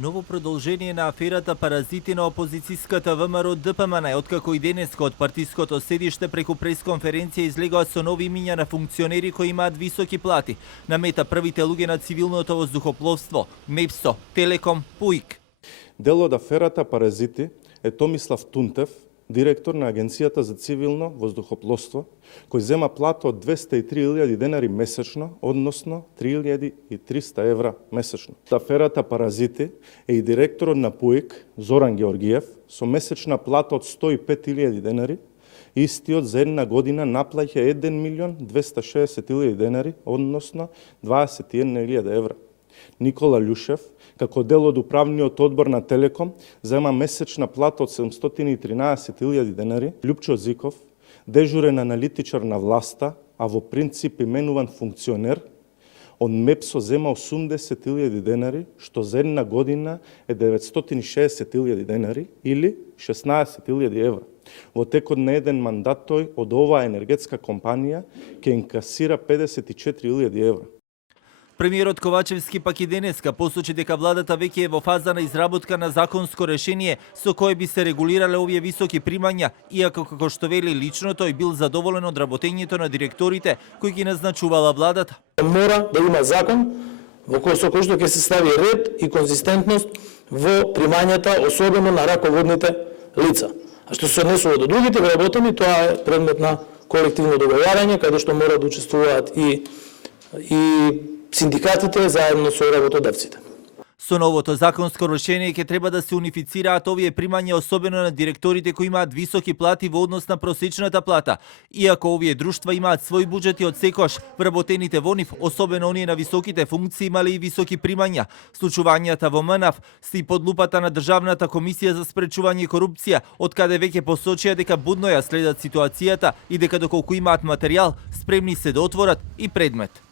Ново продолжение на аферата паразити на опозицијската ВМРО ДПМН, откако и денеска од партиското седиште преку пресконференција излегоа со нови имиња на функционери кои имаат високи плати. Намета првите луѓе на цивилното воздухопловство, МЕПСО, Телеком, ПУИК. Дел од аферата паразити е Томислав Тунтев, директор на Агенцијата за цивилно воздухопловство, кој зема плата од 203.000 денари месечно, односно 3.300 евра месечно. Аферата паразити е и директорот на ПУИК, Зоран Георгиев, со месечна плата од 105.000 денари, истиот за една година наплаќа 1.260.000 денари, односно 21.000 евра. Никола Љушев, како дел од управниот одбор на Телеком, зема месечна плата од 713.000 денари. Љупчо Зиков, дежурен аналитичар на власта, а во принцип именуван функционер, од МЕПСО зема 80.000 денари, што за една година е 960.000 денари или 16.000 евра. Во текот на еден мандат тој од оваа енергетска компанија ќе инкасира 54.000 евра. Премиерот Ковачевски пак и денеска посочи дека владата веќе е во фаза на изработка на законско решение со кое би се регулирале овие високи примања, иако како што вели лично тој бил задоволен од работењето на директорите кои ги назначувала владата. Мора да има закон во кој што ќе се стави ред и конзистентност во примањата, особено на раководните лица. А што се однесува до другите вработени, тоа е предмет на колективно договарање, каде што мора да учествуваат и синдикатите заедно со работодавците. Со новото законско решение ќе треба да се унифицираат овие примања, особено на директорите кои имаат високи плати во однос на просечната плата. Иако овие друштва имаат свој буџети од секојаш, вработените во нив, особено оние на високите функции, имале и високи примања. Случувањата во МНАФ се и под лупата на Државната комисија за спречување корупција, од каде веќе посочија дека будно ја следат ситуацијата и дека доколку имаат материјал, спремни се да отворат и предмет.